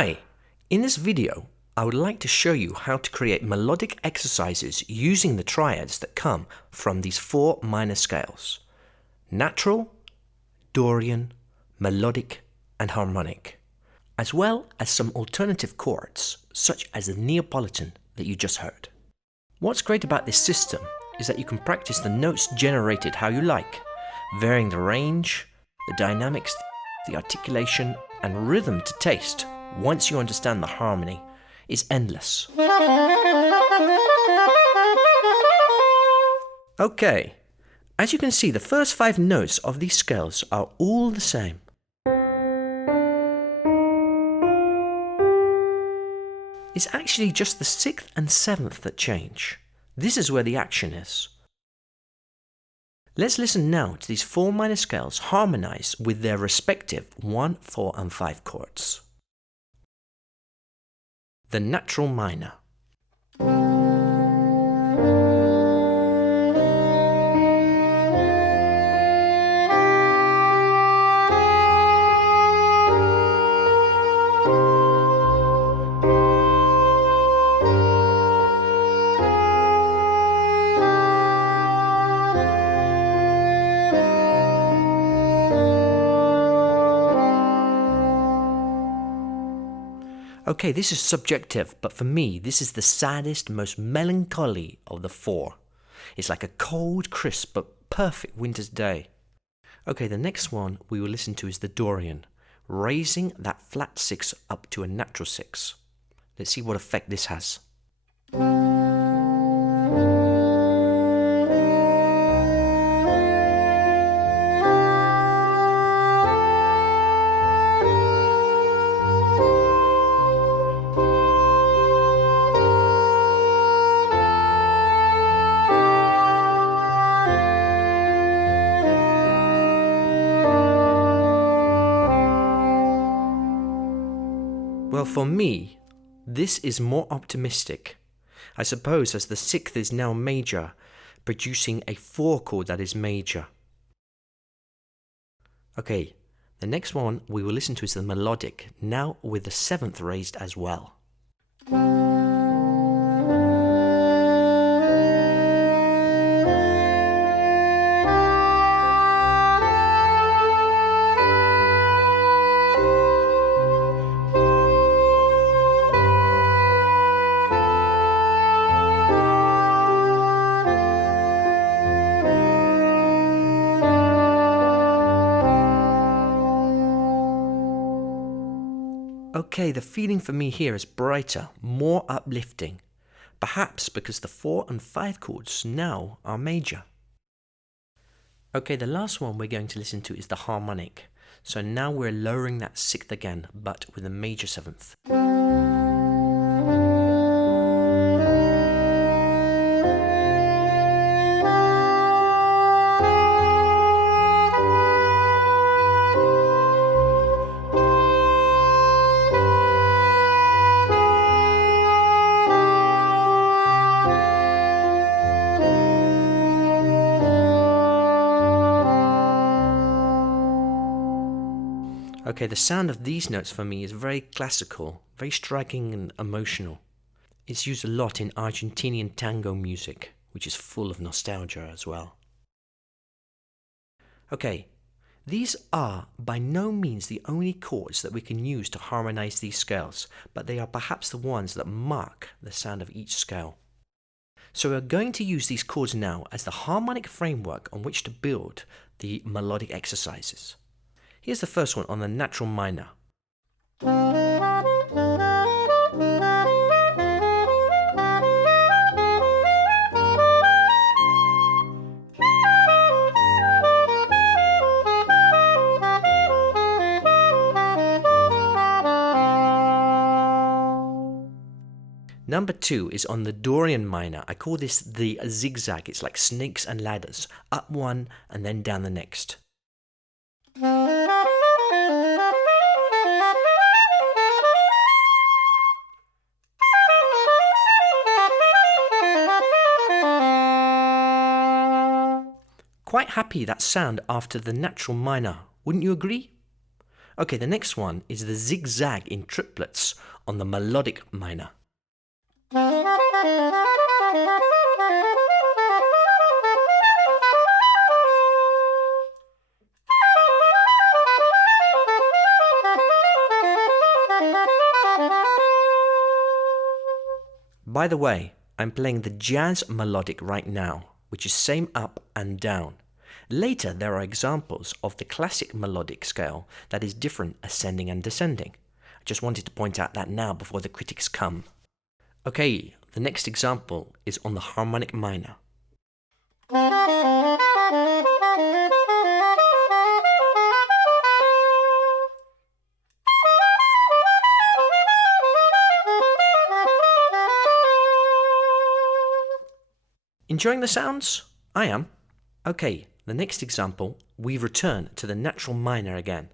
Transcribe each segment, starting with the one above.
Hi! In this video, I would like to show you how to create melodic exercises using the triads that come from these four minor scales: natural, Dorian, melodic and harmonic, as well as some alternative chords such as the Neapolitan that you just heard. What's great about this system is that you can practice the notes generated how you like, varying the range, the dynamics, the articulation and rhythm to taste. Once you understand the harmony, is endless. Okay, as you can see, the first 5 notes of these scales are all the same. It's actually just the 6th and 7th that change. This is where the action is. Let's listen now to these 4 minor scales harmonized with their respective 1, 4 and 5 chords. The natural minor. Okay, this is subjective, but for me, this is the saddest, most melancholy of the 4. It's like a cold, crisp, but perfect winter's day. Okay, the next one we will listen to is the Dorian, raising that flat 6 up to a natural 6. Let's see what effect this has. Well, for me, this is more optimistic, I suppose, as the 6th is now major, producing a 4 chord that is major. Okay, the next one we will listen to is the melodic, now with the 7th raised as well. Okay, the feeling for me here is brighter, more uplifting, perhaps because the 4 and 5 chords now are major. Okay, the last one we're going to listen to is the harmonic. So now we're lowering that 6th again, but with a major 7th. Okay, the sound of these notes for me is very classical, very striking and emotional. It's used a lot in Argentinian tango music, which is full of nostalgia as well. Okay, these are by no means the only chords that we can use to harmonize these scales, but they are perhaps the ones that mark the sound of each scale. So we're going to use these chords now as the harmonic framework on which to build the melodic exercises. Here's the first one on the natural minor. Number 2 is on the Dorian minor. I call this the zigzag. It's like snakes and ladders, up one and then down the next. Quite happy that sound after the natural minor, wouldn't you agree? Okay, the next one is the zigzag in triplets on the melodic minor. By the way, I'm playing the jazz melodic right now, which is same up and down. Later, there are examples of the classic melodic scale that is different ascending and descending. I just wanted to point out that now before the critics come. Okay, the next example is on the harmonic minor. Enjoying the sounds? I am. Okay, the next example, we return to the natural minor again.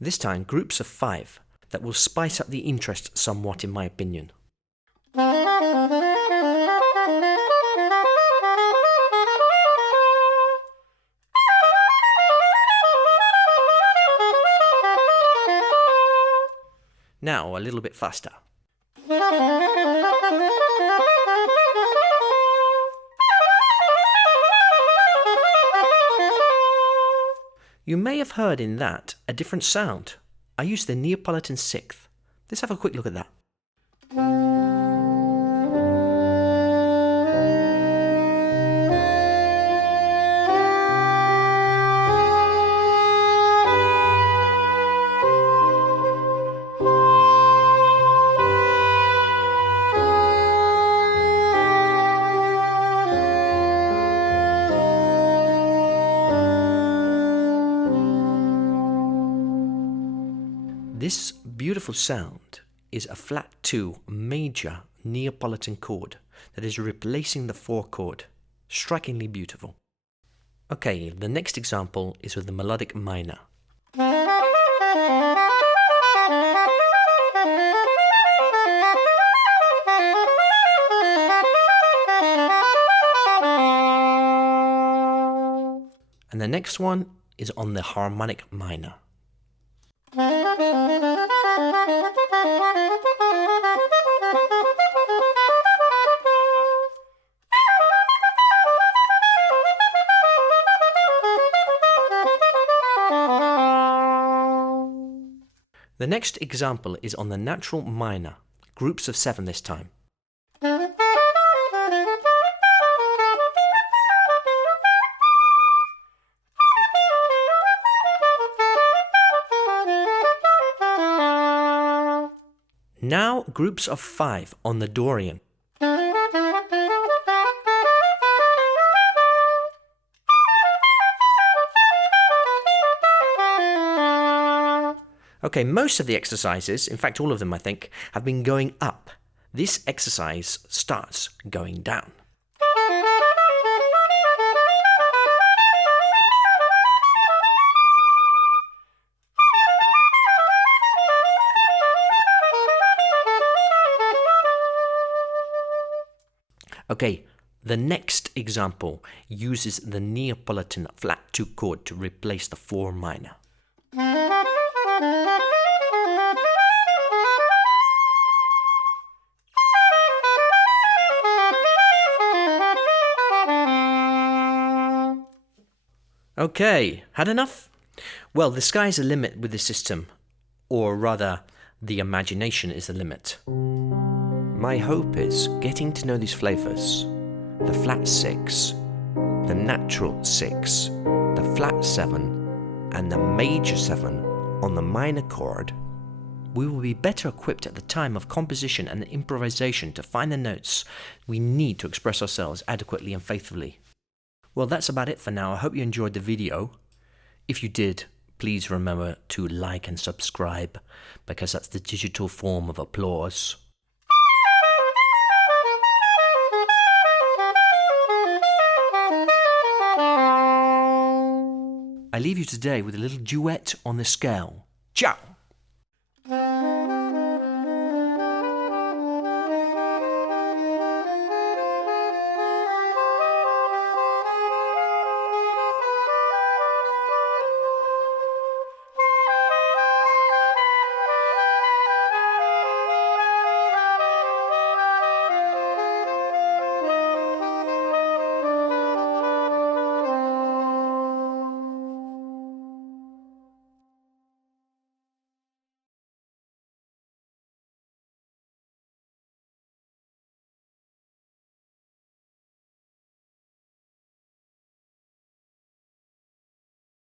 This time groups of 5 that will spice up the interest somewhat in my opinion. Now a little bit faster. You may have heard in that a different sound. I used the Neapolitan sixth. Let's have a quick look at that. This beautiful sound is a flat 2 major Neapolitan chord that is replacing the 4 chord. Strikingly beautiful. Okay, the next example is with the melodic minor. And the next one is on the harmonic minor. The next example is on the natural minor, groups of 7 this time. Now groups of 5 on the Dorian. Okay, most of the exercises, in fact all of them I think, have been going up. This exercise starts going down. Okay, the next example uses the Neapolitan flat 2 chord to replace the 4 minor. Okay, had enough? Well, the sky's the limit with this system, or rather, the imagination is the limit. My hope is getting to know these flavours, the flat 6, the natural 6, the flat 7, and the major 7 on the minor chord. We will be better equipped at the time of composition and improvisation to find the notes we need to express ourselves adequately and faithfully. Well, that's about it for now. I hope you enjoyed the video. If you did, please remember to like and subscribe, because that's the digital form of applause. I leave you today with a little duet on the scale. Ciao!